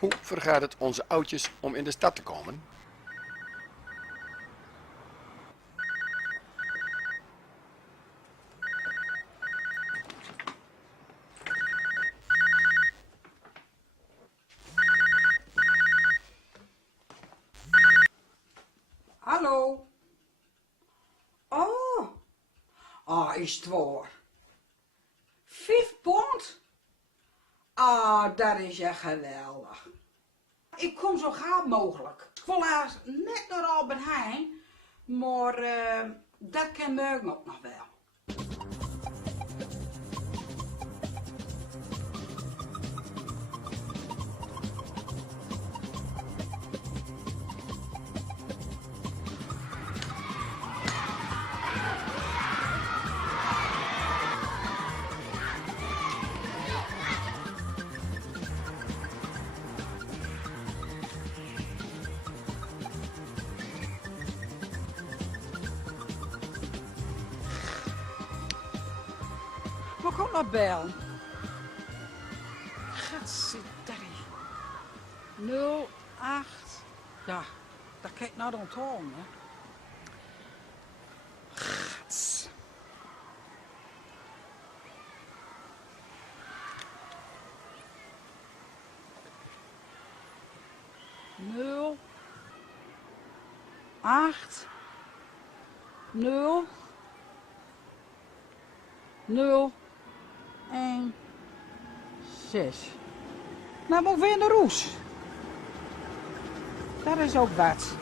Hoe vergaat het onze oudjes om in de stad te komen? Hallo. Oh. Oh, is het waar? 5 pond? Ah, dat is ja geweldig. Ik kom zo gauw mogelijk. Ik wil haast net naar Albert Heijn, maar dat kan morgen ook nog wel. Maar kom naar bel. Gadverdamme. 08. Ja, dat kan ik nou de onthouden, hè. Gats. Nul. 8. 0. 0. 1. 6. Nou moet ik weer in de roes. Dat is ook wat.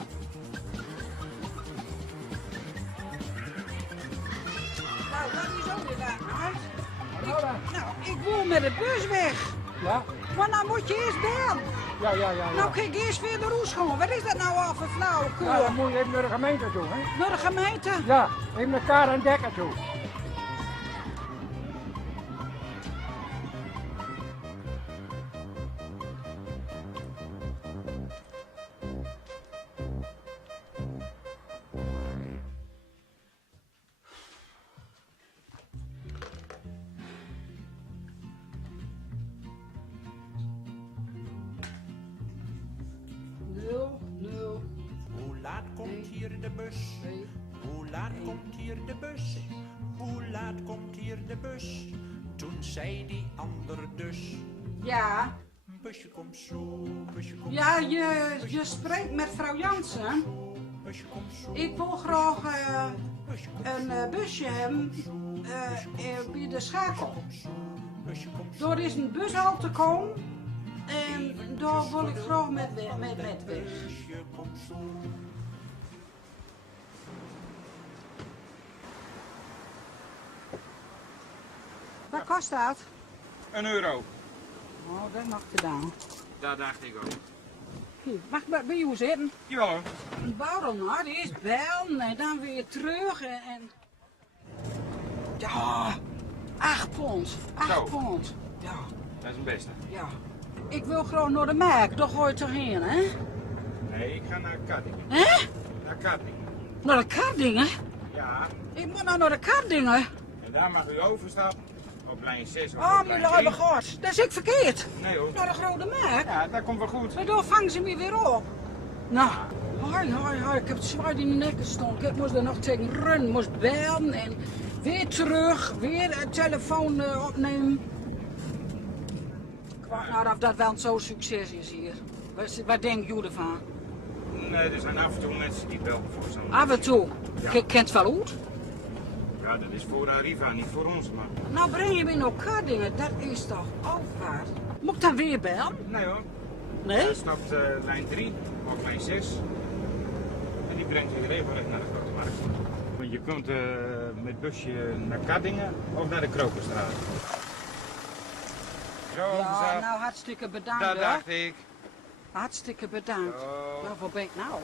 Nou, dat is ook weer wat, Mart. Nou, ik wil met de bus weg. Ja? Maar nou moet je eerst bellen. Ja. Nou kijk eerst weer de roes gewoon. Wat is dat nou al voor flauwekul? Ja, dan moet je even naar de gemeente toe, hè? Naar de gemeente? Ja, even naar Kar en Dekker toe. Hoe laat komt hier de bus? Hoe laat komt hier de bus? Hoe laat komt hier de bus? Toen zei die ander dus. Ja. Busje komt zo, busje komt Ja, zo, je spreekt met vrouw Jansen. busje komt zo. Ik wil graag een busje hebben bij de schakel. Busje komt Door is een bushalte komen en daar wil ik graag met weg. busje komt zo. Wat kost dat? €1. Oh, dat mag gedaan. Dat dacht ik ook. Hier, mag ik bij jou zitten? Jawel hoor. Een bouwrol, nou, die is bellen en dan weer terug en... Ja, 8 pond. 8 Zo. pond. Ja, Dat is het beste. ja. Ik wil gewoon naar de markt, daar gooi je toch heen, hè? Nee, ik ga naar Kaddingen. Hè? Naar Kaddingen. Naar de Kardingen? Ja, Ik moet nou naar de Kardingen. en daar mag u overstappen. Op lijn 6 of Oh, op mijn lijn lieve 7. god. Dat is ik verkeerd. Nee hoor. Naar de Grote Markt. Ja, dat komt wel goed. Maar daar vangen ze me weer op. Nou, hoi, ik heb het zwaar in de nek gestonken. Ik moest er nog tegen run, moest bellen en weer terug, weer de telefoon opnemen. Ik wacht nou of dat wel zo'n succes is hier. Wat denkt jullie ervan? Nee, er zijn af en toe mensen die bellen voor zo'n... Af en toe. Ja. Kent het wel uit? Ja, dat is voor Arriva, niet voor ons, maar... Nou breng je me naar Kardingen, dat is toch ook waar. Moet ik dan weer bellen? Nee hoor. Nee? Er stapt lijn 3 of lijn 6. En die brengt u regelrecht naar de Grote Markt. Want je kunt met busje naar Kaddingen of naar de Krokenstraat. Zo, Ja, Zaap. nou hartstikke bedankt. Dat hoor. dacht ik. Hartstikke bedankt. Zo. Nou, waar ben ik nou?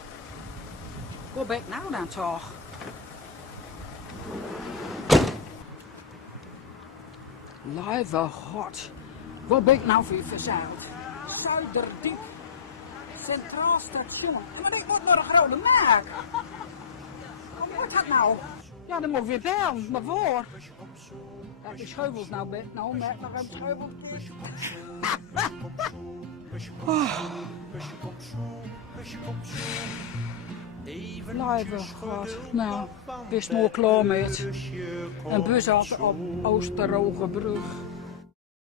Waar ben ik nou dan toch? Lieve god. Waar ben ik nou weer verzeild? Zuiderdiep. Centraal station. Maar ik moet naar de Grote Markt. Hoe moet dat nou? Ja, dan moet ik weer bellen. Maar voor? Ja, die scheuvels nou, nou merk nog even scheuvels. Oh. busje komt zo, busje komt zo. Even Blijven gaat. Nou, wist nog klaar met. Een bus had op Oosterrogenbrug.